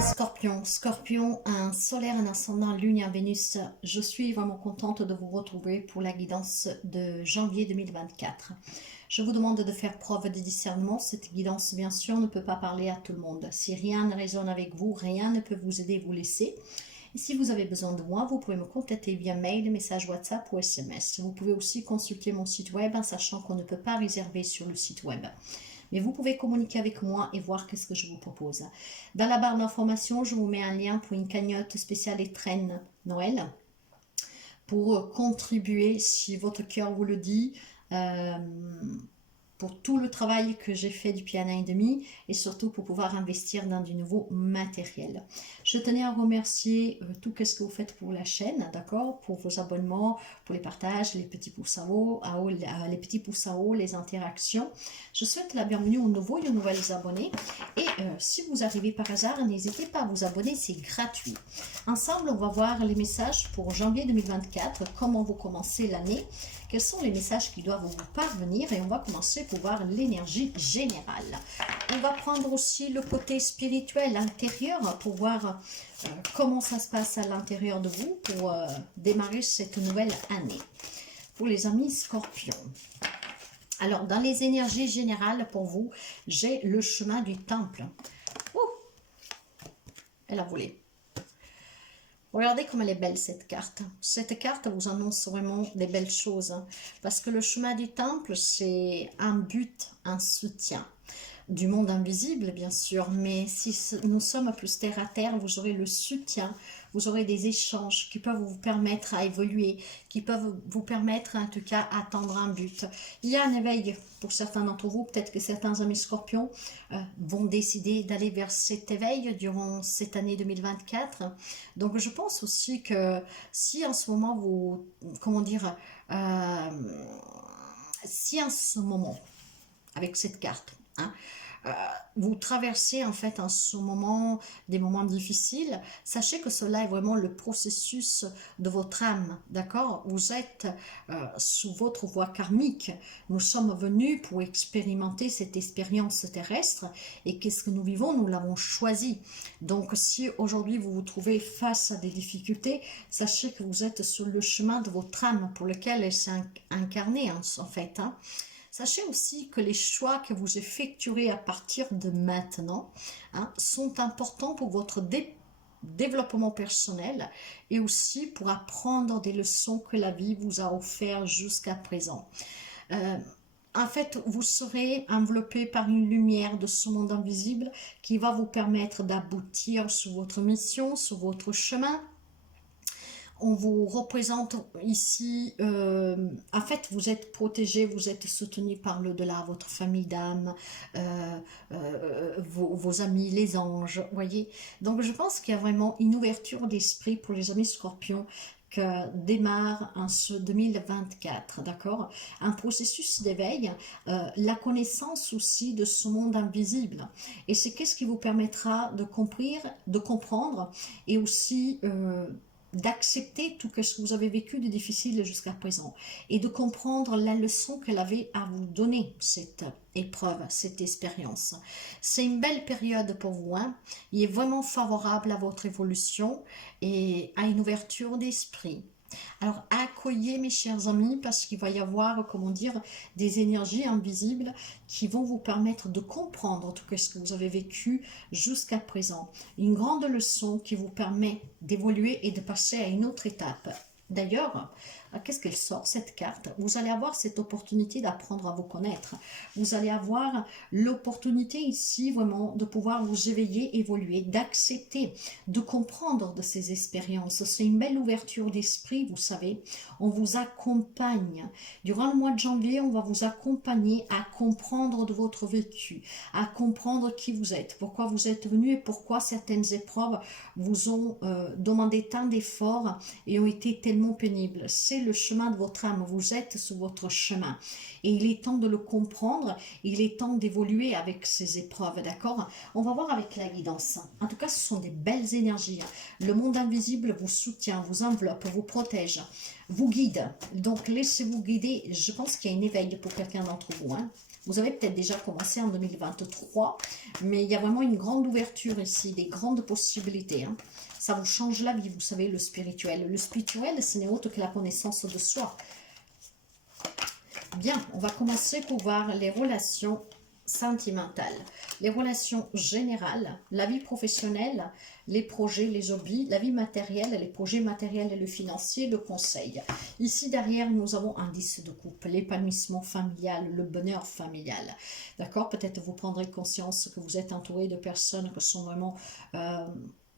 amis Scorpion, Scorpion, un solaire, un ascendant, lune et un Vénus, je suis vraiment contente de vous retrouver pour la guidance de janvier 2024. Je vous demande de faire preuve de discernement. Cette guidance, bien sûr, ne peut pas parler à tout le monde. Si rien ne résonne avec vous, rien ne peut vous aider, vous laisser. Et si vous avez besoin de moi, vous pouvez me contacter via mail, message WhatsApp ou SMS. Vous pouvez aussi consulter mon site web, en sachant qu'on ne peut pas réserver sur le site web. Mais vous pouvez communiquer avec moi et voir qu'est-ce que je vous propose. Dans la barre d'information, je vous mets un lien pour une cagnotte spéciale étrenne Noël pour contribuer, si votre cœur vous le dit, pour tout le travail que j'ai fait depuis 1 an et demi et surtout pour pouvoir investir dans du nouveau matériel. Je tenais à remercier tout ce que vous faites pour la chaîne, d'accord, pour vos abonnements, pour les partages, les petits pouces en haut, les interactions. Je souhaite la bienvenue aux nouveaux et aux nouvelles abonnés. Et si vous arrivez par hasard, n'hésitez pas à vous abonner, c'est gratuit. Ensemble, on va voir les messages pour janvier 2024, comment vous commencez l'année, quels sont les messages qui doivent vous parvenir et on va commencer pour voir l'énergie générale. On va prendre aussi le côté spirituel intérieur pour voir comment ça se passe à l'intérieur de vous pour démarrer cette nouvelle année. Pour les amis Scorpions. Alors, dans les énergies générales pour vous, j'ai le chemin du temple. Ouh, elle a volé. Regardez comme elle est belle cette carte. Cette carte vous annonce vraiment des belles choses. Parce que le chemin du temple, c'est un but, un soutien. Du monde invisible, bien sûr. Mais si nous sommes plus terre à terre, vous aurez le soutien. Vous aurez des échanges qui peuvent vous permettre à évoluer. Qui peuvent vous permettre, en tout cas, à atteindre un but. Il y a un éveil pour certains d'entre vous. Peut-être que certains amis Scorpions vont décider d'aller vers cet éveil durant cette année 2024. Donc, je pense aussi que si en ce moment vous, comment dire, si en ce moment, avec cette carte, hein, vous traversez en fait en ce moment des moments difficiles, sachez que cela est vraiment le processus de votre âme, d'accord? Vous êtes sous votre voie karmique. Nous sommes venus pour expérimenter cette expérience terrestre et qu'est-ce que nous vivons? Nous l'avons choisi. Donc si aujourd'hui vous vous trouvez face à des difficultés, sachez que vous êtes sur le chemin de votre âme pour lequel elle s'est incarnée en fait, hein. Sachez aussi que les choix que vous effectuerez à partir de maintenant sont importants pour votre développement personnel et aussi pour apprendre des leçons que la vie vous a offertes jusqu'à présent. En fait, vous serez enveloppé par une lumière de ce monde invisible qui va vous permettre d'aboutir sur votre mission, sur votre chemin. On vous représente ici, en fait, vous êtes protégé, vous êtes soutenu par l'au-delà, votre famille d'âme, vos amis, les anges, voyez. Donc, je pense qu'il y a vraiment une ouverture d'esprit pour les amis Scorpions que démarre en ce 2024, d'accord? Un processus d'éveil, la connaissance aussi de ce monde invisible. Et c'est qu'est-ce qui vous permettra de comprendre et aussi d'accepter tout ce que vous avez vécu de difficile jusqu'à présent et de comprendre la leçon qu'elle avait à vous donner, cette épreuve, cette expérience. C'est une belle période pour vous, hein. Il est vraiment favorable à votre évolution et à une ouverture d'esprit. Alors, accueillez mes chers amis parce qu'il va y avoir, comment dire, des énergies invisibles qui vont vous permettre de comprendre tout ce que vous avez vécu jusqu'à présent. Une grande leçon qui vous permet d'évoluer et de passer à une autre étape. D'ailleurs, qu'est-ce qu'elle sort cette carte? Vous allez avoir cette opportunité d'apprendre à vous connaître. Vous allez avoir l'opportunité ici vraiment de pouvoir vous éveiller, évoluer, d'accepter, de comprendre de ces expériences. C'est une belle ouverture d'esprit, vous savez. On vous accompagne. Durant le mois de janvier, on va vous accompagner à comprendre de votre vécu, à comprendre qui vous êtes, pourquoi vous êtes venu et pourquoi certaines épreuves vous ont demandé tant d'efforts et ont été tellement pénibles. C'est le chemin de votre âme, vous êtes sur votre chemin et il est temps de le comprendre, il est temps d'évoluer avec ces épreuves, d'accord? On va voir avec la guidance. En tout cas, ce sont des belles énergies. Le monde invisible vous soutient, vous enveloppe, vous protège, vous guide. Donc laissez-vous guider. Je pense qu'il y a un éveil pour quelqu'un d'entre vous, hein. Vous avez peut-être déjà commencé en 2023, mais il y a vraiment une grande ouverture ici, des grandes possibilités. Hein. Ça vous change la vie, vous savez, le spirituel. Le spirituel, ce n'est autre que la connaissance de soi. Bien, on va commencer pour voir les relations sentimentales, les relations générales, la vie professionnelle, les projets, les hobbies, la vie matérielle, les projets matériels et le financier, le conseil. Ici derrière, nous avons un 10 de coupe, l'épanouissement familial, le bonheur familial. D'accord? Peut-être vous prendrez conscience que vous êtes entouré de personnes qui sont vraiment...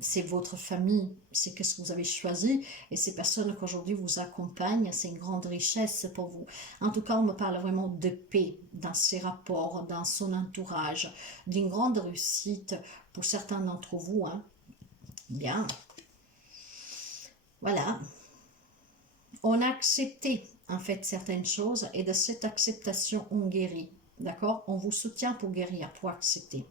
c'est votre famille, c'est ce que vous avez choisi, et ces personnes qu'aujourd'hui vous accompagnent, c'est une grande richesse pour vous. En tout cas, on me parle vraiment de paix dans ses rapports, dans son entourage, d'une grande réussite pour certains d'entre vous. Hein. Bien. Voilà. On a accepté, en fait, certaines choses, et de cette acceptation, on guérit. D'accord? On vous soutient pour guérir, pour accepter.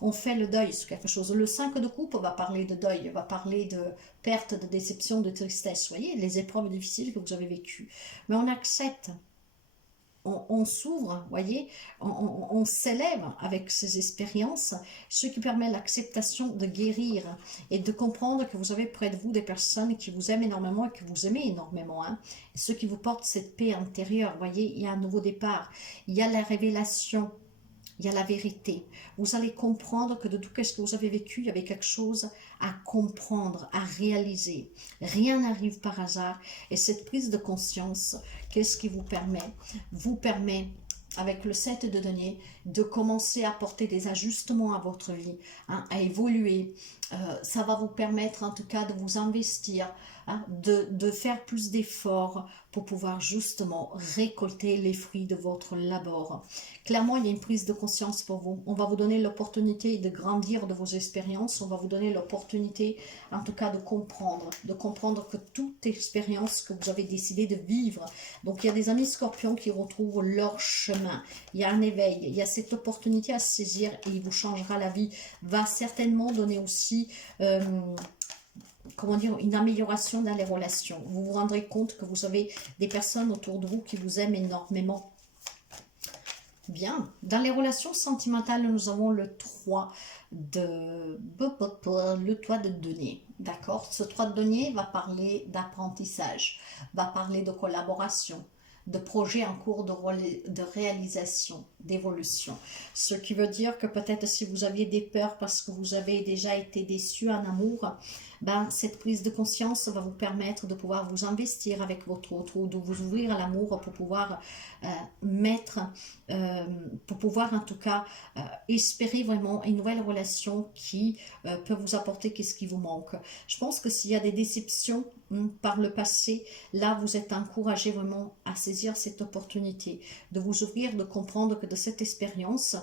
On fait le deuil sur quelque chose. Le 5 de coupe va parler de deuil, va parler de perte, de déception, de tristesse. Vous voyez, les épreuves difficiles que vous avez vécues. Mais on accepte. On s'ouvre, voyez, on s'élève avec ces expériences, ce qui permet l'acceptation de guérir et de comprendre que vous avez près de vous des personnes qui vous aiment énormément et que vous aimez énormément. Hein, et ce qui vous porte cette paix intérieure, voyez, il y a un nouveau départ, il y a la révélation. Il y a la vérité. Vous allez comprendre que de tout ce que vous avez vécu, il y avait quelque chose à comprendre, à réaliser. Rien n'arrive par hasard. Et cette prise de conscience, qu'est-ce qui vous permet? Vous permet, avec le 7 de denier, de commencer à apporter des ajustements à votre vie, hein, à évoluer. Ça va vous permettre en tout cas de vous investir, hein, de faire plus d'efforts pour pouvoir justement récolter les fruits de votre labeur. Clairement, il y a une prise de conscience pour vous. On va vous donner l'opportunité de grandir de vos expériences. On va vous donner l'opportunité, en tout cas, de comprendre que toute expérience que vous avez décidé de vivre. Donc, il y a des amis scorpions qui retrouvent leur chemin. Il y a un éveil. Il y a cette opportunité à saisir et il vous changera la vie. Va certainement donner aussi... comment dire, une amélioration dans les relations. Vous vous rendrez compte que vous avez des personnes autour de vous qui vous aiment énormément. Bien. Dans les relations sentimentales, nous avons le 3 de denier. D'accord? Ce 3 de denier va parler d'apprentissage, va parler de collaboration, de projets en cours de réalisation, d'évolution. Ce qui veut dire que peut-être si vous aviez des peurs parce que vous avez déjà été déçu en amour, ben, cette prise de conscience va vous permettre de pouvoir vous investir avec votre autre ou de vous ouvrir à l'amour pour pouvoir pour pouvoir en tout cas espérer vraiment une nouvelle relation qui peut vous apporter ce qui vous manque. Je pense que s'il y a des déceptions par le passé, là vous êtes encouragé vraiment à saisir cette opportunité, de vous ouvrir, de comprendre que de cette expérience,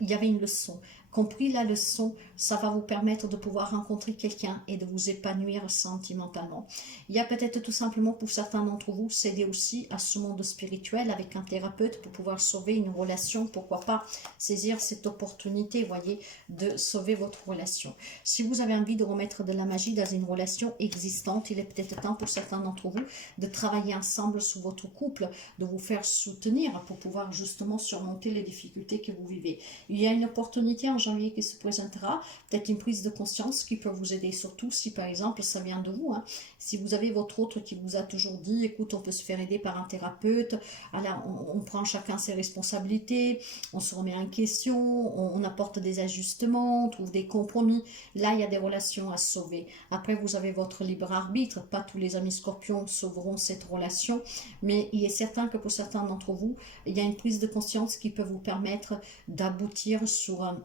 il y avait une leçon. Compris la leçon, ça va vous permettre de pouvoir rencontrer quelqu'un et de vous épanouir sentimentalement. Il y a peut-être tout simplement pour certains d'entre vous, s'aider aussi à ce monde spirituel avec un thérapeute pour pouvoir sauver une relation, pourquoi pas saisir cette opportunité, voyez, de sauver votre relation. Si vous avez envie de remettre de la magie dans une relation existante, il est peut-être temps pour certains d'entre vous de travailler ensemble sur votre couple, de vous faire soutenir pour pouvoir justement surmonter les difficultés que vous vivez. Il y a une opportunité en janvier qui se présentera, peut-être une prise de conscience qui peut vous aider, surtout si par exemple ça vient de vous, hein. Si vous avez votre autre qui vous a toujours dit, écoute, on peut se faire aider par un thérapeute, alors on prend chacun ses responsabilités, on se remet en question, on apporte des ajustements, on trouve des compromis, là il y a des relations à sauver. Après vous avez votre libre arbitre, pas tous les amis scorpions sauveront cette relation, mais il est certain que pour certains d'entre vous, il y a une prise de conscience qui peut vous permettre d'aboutir sur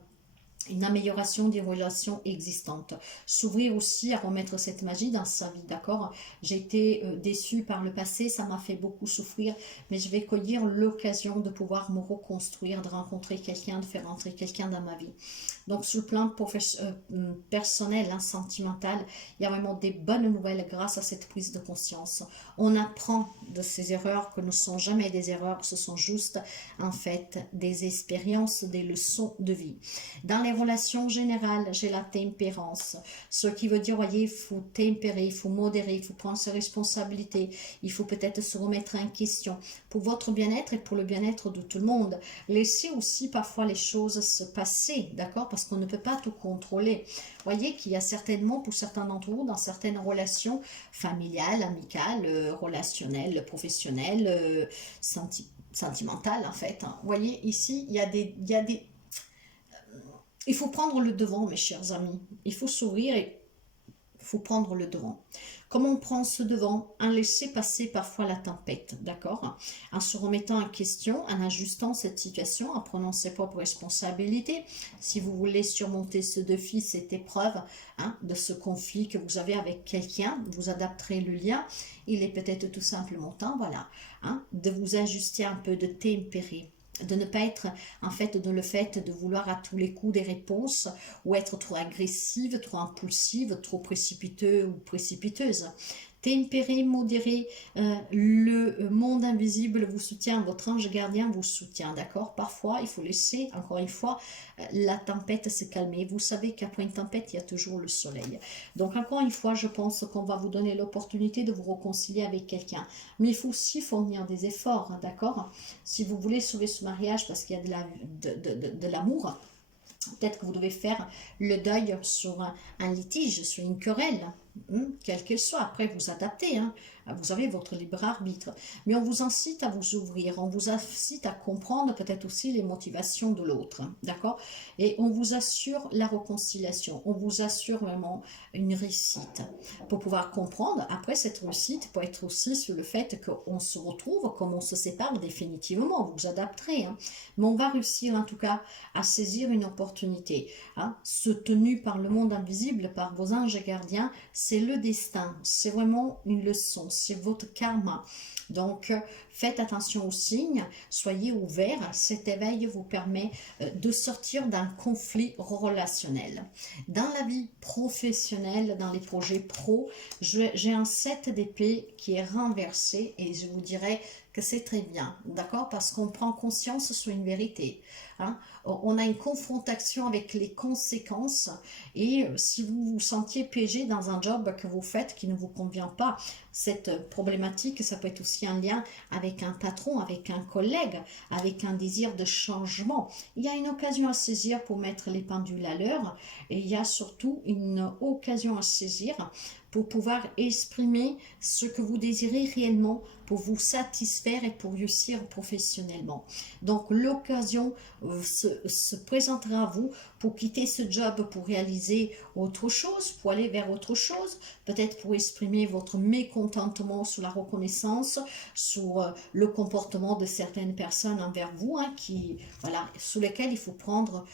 une amélioration des relations existantes. S'ouvrir aussi à remettre cette magie dans sa vie, d'accord? J'ai été déçue par le passé, ça m'a fait beaucoup souffrir, mais je vais cueillir l'occasion de pouvoir me reconstruire, de rencontrer quelqu'un, de faire entrer quelqu'un dans ma vie. Donc, sur le plan personnel, hein, sentimental, il y a vraiment des bonnes nouvelles grâce à cette prise de conscience. On apprend de ces erreurs que ne sont jamais des erreurs, ce sont juste, en fait, des expériences, des leçons de vie. Dans les relations générales, j'ai la tempérance. Ce qui veut dire, voyez, il faut tempérer, il faut modérer, il faut prendre ses responsabilités. Il faut peut-être se remettre en question pour votre bien-être et pour le bien-être de tout le monde. Laissez aussi parfois les choses se passer, d'accord? Parce qu'on ne peut pas tout contrôler. Voyez qu'il y a certainement, pour certains d'entre vous, dans certaines relations familiales, amicales, relationnelles, professionnelles, sentimentales, en fait. Hein. Voyez, ici, il faut prendre le devant, mes chers amis. Il faut s'ouvrir et il faut prendre le devant. Comment on prend ce devant? En laisser passer parfois la tempête, d'accord? En se remettant en question, en ajustant cette situation, en prenant ses propres responsabilités. Si vous voulez surmonter ce défi, cette épreuve, hein, de ce conflit que vous avez avec quelqu'un, vous adapterez le lien. Il est peut-être tout simplement temps, voilà, hein, de vous ajuster un peu, de tempérer. De ne pas être en fait dans le fait de vouloir à tous les coups des réponses ou être trop agressive, trop impulsive, trop précipiteux ou précipiteuse. Tempérer, modérer, le monde invisible vous soutient, votre ange gardien vous soutient, d'accord? Parfois, il faut laisser, encore une fois, la tempête se calmer. Vous savez qu'après une tempête, il y a toujours le soleil. Donc, encore une fois, je pense qu'on va vous donner l'opportunité de vous réconcilier avec quelqu'un. Mais il faut aussi fournir des efforts, hein, d'accord? Si vous voulez sauver ce mariage parce qu'il y a de l'amour, peut-être que vous devez faire le deuil sur un litige, sur une querelle, quelle qu'elle soit. Après, vous adaptez, hein. Vous avez votre libre arbitre. Mais on vous incite à vous ouvrir, on vous incite à comprendre peut-être aussi les motivations de l'autre, d'accord? Et on vous assure la réconciliation, on vous assure vraiment une réussite. Pour pouvoir comprendre, après cette réussite peut être aussi sur le fait qu'on se retrouve, comme on se sépare définitivement, vous vous adapterez. Hein. Mais on va réussir en tout cas à saisir une opportunité. Hein. Soutenu par le monde invisible, par vos anges gardiens, c'est le destin, c'est vraiment une leçon, c'est votre karma. Donc, faites attention aux signes, soyez ouverts. Cet éveil vous permet de sortir d'un conflit relationnel. Dans la vie professionnelle, dans les projets pro, j'ai un 7 d'épée qui est renversé et je vous dirais que c'est très bien, d'accord? Parce qu'on prend conscience sur une vérité. Hein? On a une confrontation avec les conséquences et si vous vous sentiez piégé dans un job que vous faites qui ne vous convient pas, cette problématique, ça peut être aussi un lien avec un patron, avec un collègue, avec un désir de changement. Il y a une occasion à saisir pour mettre les pendules à l'heure et il y a surtout une occasion à saisir pour pouvoir exprimer ce que vous désirez réellement, pour vous satisfaire et pour réussir professionnellement. Donc l'occasion se présentera à vous pour quitter ce job, pour réaliser autre chose, pour aller vers autre chose, peut-être pour exprimer votre mécontentement sur la reconnaissance, sur le comportement de certaines personnes envers vous, hein, voilà, sous lesquelles il faut prendre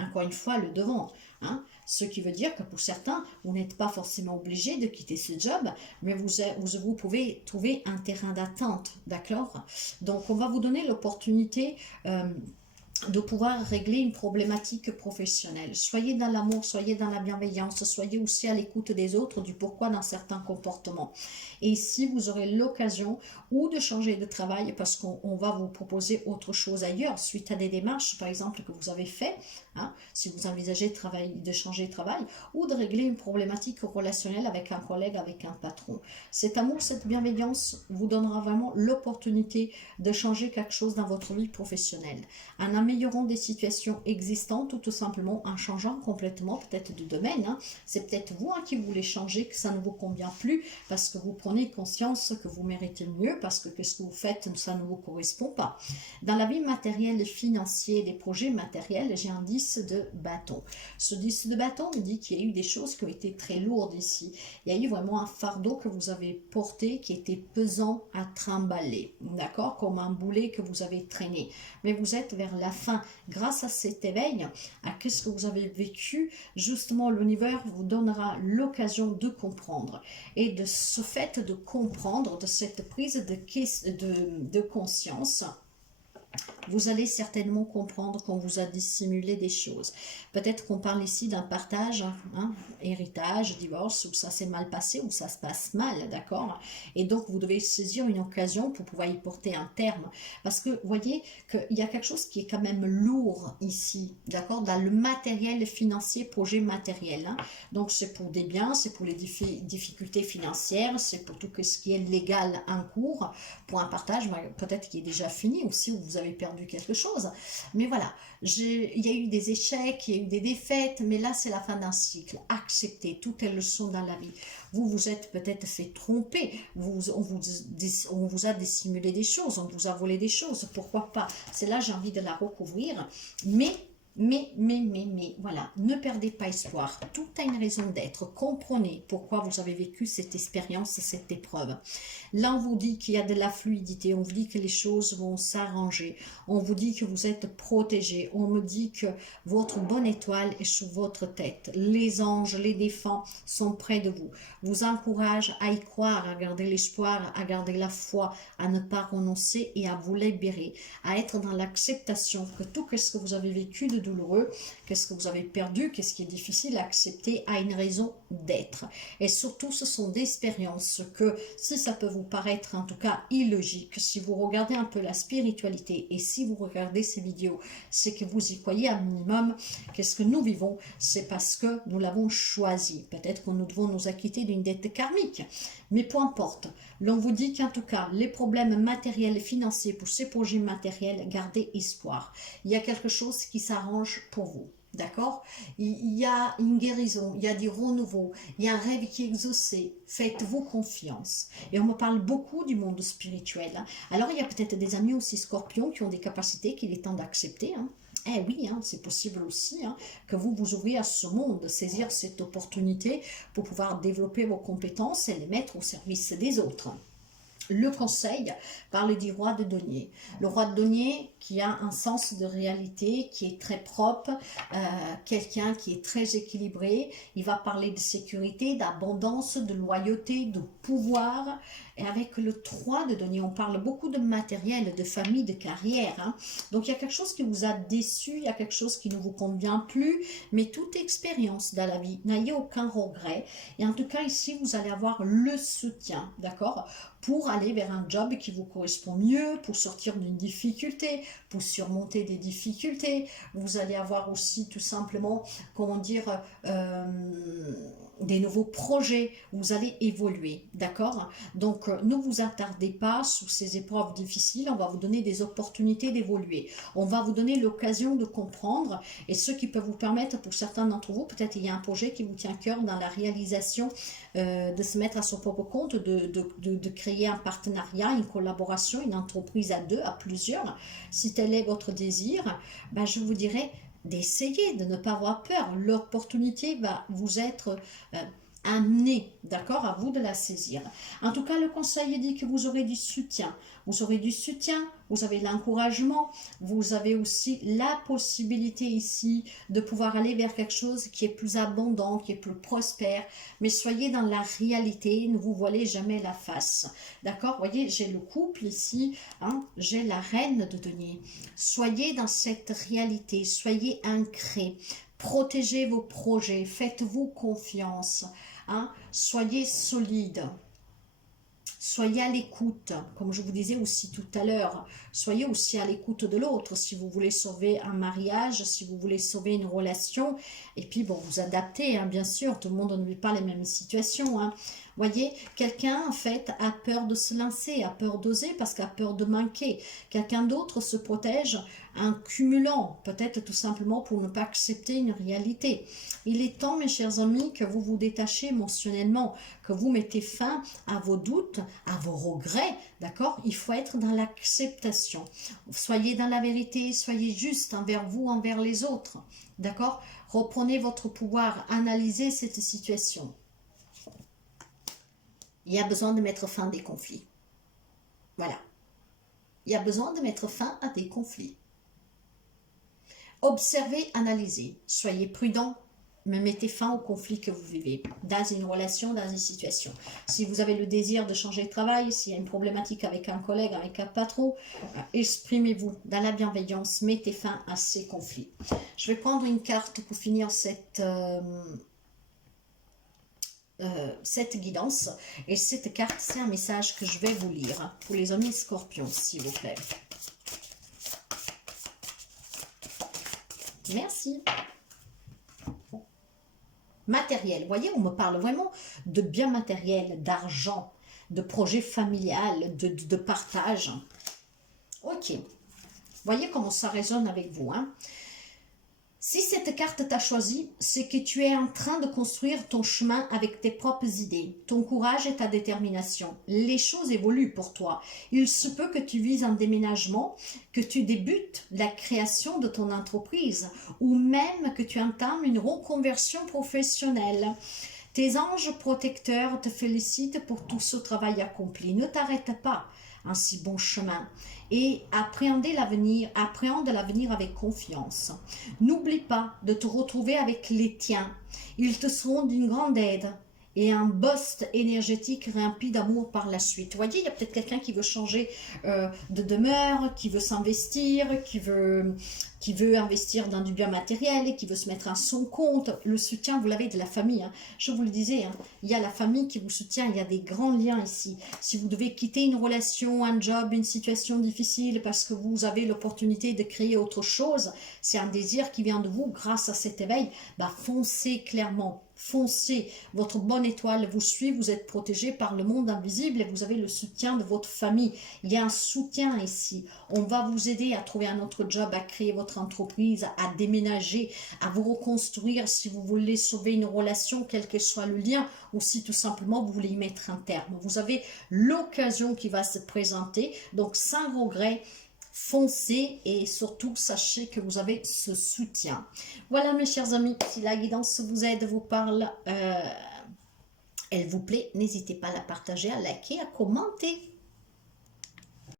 encore une fois le devant. Hein. Ce qui veut dire que pour certains, vous n'êtes pas forcément obligé de quitter ce job, mais vous pouvez trouver un terrain d'attente, d'accord? Donc, on va vous donner l'opportunité de pouvoir régler une problématique professionnelle. Soyez dans l'amour, soyez dans la bienveillance, soyez aussi à l'écoute des autres, du pourquoi dans certains comportements. Et ici, vous aurez l'occasion ou de changer de travail parce qu'on va vous proposer autre chose ailleurs suite à des démarches, par exemple, que vous avez fait, hein, si vous envisagez de changer de travail, ou de régler une problématique relationnelle avec un collègue, avec un patron. Cet amour, cette bienveillance vous donnera vraiment l'opportunité de changer quelque chose dans votre vie professionnelle. En améliorant des situations existantes ou tout simplement en changeant complètement peut-être de domaine. Hein. C'est peut-être vous qui voulez changer, que ça ne vous convient plus parce que vous prenez conscience que vous méritez mieux, parce que ce que vous faites, ça ne vous correspond pas. Dans la vie matérielle et financière, des projets matériels, j'ai un 10 de bâton. Ce 10 de bâton me dit qu'il y a eu des choses qui ont été très lourdes ici. Il y a eu vraiment un fardeau que vous avez porté qui était pesant à trimballer, d'accord, comme un boulet que vous avez traîné. Mais vous êtes vers la fin. Grâce à cet éveil, à ce que vous avez vécu, justement l'univers vous donnera l'occasion de comprendre. Et de ce fait de comprendre, de cette prise de conscience, vous allez certainement comprendre qu'on vous a dissimulé des choses. Peut-être qu'on parle ici d'un partage, hein, héritage, divorce, où ça s'est mal passé, où ça se passe mal, d'accord? Et donc, vous devez saisir une occasion pour pouvoir y porter un terme. Parce que, vous voyez qu'il y a quelque chose qui est quand même lourd ici, d'accord? Dans le matériel financier, projet matériel. Hein. Donc, c'est pour des biens, c'est pour les difficultés financières, c'est pour tout ce qui est légal en cours, pour un partage, peut-être qui est déjà fini aussi, ou vous avez perdu quelque chose. Mais voilà, il y a eu des échecs, il y a eu des défaites, mais là, c'est la fin d'un cycle. Acceptez toutes les leçons dans la vie. Vous vous êtes peut-être fait tromper, on vous a dissimulé des choses, on vous a volé des choses, pourquoi pas? C'est là, j'ai envie de la recouvrir, mais, voilà, ne perdez pas espoir. Tout a une raison d'être. Comprenez pourquoi vous avez vécu cette expérience, cette épreuve. Là, on vous dit qu'il y a de la fluidité, on vous dit que les choses vont s'arranger, on vous dit que vous êtes protégé, on me dit que votre bonne étoile est sous votre tête. Les anges, les défunts sont près de vous. Vous encouragent à y croire, à garder l'espoir, à garder la foi, à ne pas renoncer et à vous libérer, à être dans l'acceptation que tout ce que vous avez vécu de douloureux, qu'est-ce que vous avez perdu, qu'est-ce qui est difficile à accepter, a une raison d'être. Et surtout, ce sont des expériences que, si ça peut vous paraître en tout cas illogique, si vous regardez un peu la spiritualité et si vous regardez ces vidéos, c'est que vous y croyez un minimum. Qu'est-ce que nous vivons? C'est parce que nous l'avons choisi. Peut-être que nous devons nous acquitter d'une dette karmique, mais peu importe. L'on vous dit qu'en tout cas, les problèmes matériels et financiers pour ces projets matériels, gardez espoir. Il y a quelque chose qui s'arrange pour vous. D'accord? Il y a une guérison, il y a du renouveau, il y a un rêve qui est exaucé. Faites-vous confiance. Et on me parle beaucoup du monde spirituel. Hein. Alors, il y a peut-être des amis aussi scorpions qui ont des capacités qu'il est temps d'accepter. Hein. Eh oui, hein, c'est possible aussi hein, que vous vous ouvriez à ce monde, saisir cette opportunité pour pouvoir développer vos compétences et les mettre au service des autres. Le conseil parle du roi de denier. Le roi de denier qui a un sens de réalité, qui est très propre, quelqu'un qui est très équilibré. Il va parler de sécurité, d'abondance, de loyauté, de pouvoir. Et avec le 3 de denier, on parle beaucoup de matériel, de famille, de carrière. Hein. Donc il y a quelque chose qui vous a déçu, il y a quelque chose qui ne vous convient plus. Mais toute expérience dans la vie, n'ayez aucun regret. Et en tout cas ici, vous allez avoir le soutien, d'accord, pour aller vers un job qui vous correspond mieux, pour sortir d'une difficulté, pour surmonter des difficultés. Vous allez avoir aussi tout simplement, comment dire, des nouveaux projets, vous allez évoluer, d'accord? Donc, ne vous attardez pas sur ces épreuves difficiles, on va vous donner des opportunités d'évoluer. On va vous donner l'occasion de comprendre et ce qui peut vous permettre, pour certains d'entre vous, peut-être il y a un projet qui vous tient à cœur dans la réalisation, de se mettre à son propre compte, de créer un partenariat, une collaboration, une entreprise à deux, à plusieurs. Si tel est votre désir, ben je vous dirais d'essayer, de ne pas avoir peur. L'opportunité va vous être amenée, d'accord, à vous de la saisir. En tout cas, le conseil dit que vous aurez du soutien. Vous aurez du soutien, vous avez l'encouragement, vous avez aussi la possibilité ici de pouvoir aller vers quelque chose qui est plus abondant, qui est plus prospère. Mais soyez dans la réalité, ne vous voilez jamais la face. D'accord? Vous voyez, j'ai le couple ici, hein, j'ai la reine de denier. Soyez dans cette réalité, soyez ancrés. Protégez vos projets, faites-vous confiance. Hein, soyez solide. Soyez à l'écoute, comme je vous disais aussi tout à l'heure, soyez aussi à l'écoute de l'autre, si vous voulez sauver un mariage, si vous voulez sauver une relation, et puis bon, vous adaptez, hein, bien sûr, tout le monde ne vit pas les mêmes situations, hein. Voyez, quelqu'un en fait a peur de se lancer, a peur d'oser parce qu'il a peur de manquer. Quelqu'un d'autre se protège en cumulant, peut-être tout simplement pour ne pas accepter une réalité. Il est temps, mes chers amis, que vous vous détachez émotionnellement, que vous mettez fin à vos doutes, à vos regrets, d'accord? Il faut être dans l'acceptation. Soyez dans la vérité, soyez juste envers vous, envers les autres, d'accord? Reprenez votre pouvoir, analysez cette situation. Il y a besoin de mettre fin à des conflits. Voilà. Il y a besoin de mettre fin à des conflits. Observez, analysez. Soyez prudent, mais mettez fin au conflit que vous vivez dans une relation, dans une situation. Si vous avez le désir de changer de travail, s'il y a une problématique avec un collègue, avec un patron, exprimez-vous dans la bienveillance, mettez fin à ces conflits. Je vais prendre une carte pour finir cette guidance. Et cette carte, c'est un message que je vais vous lire pour les amis scorpions, s'il vous plaît. Merci. Matériel. Vous voyez, on me parle vraiment de biens matériels, d'argent, de projet familial, de partage. Ok. Voyez comment ça résonne avec vous. Hein? Si cette carte t'a choisi, c'est que tu es en train de construire ton chemin avec tes propres idées, ton courage et ta détermination. Les choses évoluent pour toi. Il se peut que tu vises un déménagement, que tu débutes la création de ton entreprise ou même que tu entames une reconversion professionnelle. Tes anges protecteurs te félicitent pour tout ce travail accompli. Ne t'arrête pas un si bon chemin et appréhende l'avenir avec confiance. N'oublie pas de te retrouver avec les tiens. Ils te seront d'une grande aide et un boost énergétique rempli d'amour par la suite. Vous voyez, il y a peut-être quelqu'un qui veut changer de demeure, qui veut s'investir, qui veut investir dans du bien matériel et qui veut se mettre à son compte. Le soutien, vous l'avez de la famille. Hein. Je vous le disais, hein, il y a la famille qui vous soutient, il y a des grands liens ici. Si vous devez quitter une relation, un job, une situation difficile parce que vous avez l'opportunité de créer autre chose, c'est un désir qui vient de vous grâce à cet éveil, bah foncez clairement. Foncez, votre bonne étoile vous suit, vous êtes protégé par le monde invisible et vous avez le soutien de votre famille. Il y a un soutien ici. On va vous aider à trouver un autre job, à créer votre entreprise, à déménager, à vous reconstruire si vous voulez sauver une relation, quel que soit le lien, ou si tout simplement vous voulez y mettre un terme. Vous avez l'occasion qui va se présenter, donc sans regret, foncez et surtout sachez que vous avez ce soutien. Voilà mes chers amis, si la guidance vous aide, vous parle, elle vous plaît, n'hésitez pas à la partager, à liker, à commenter.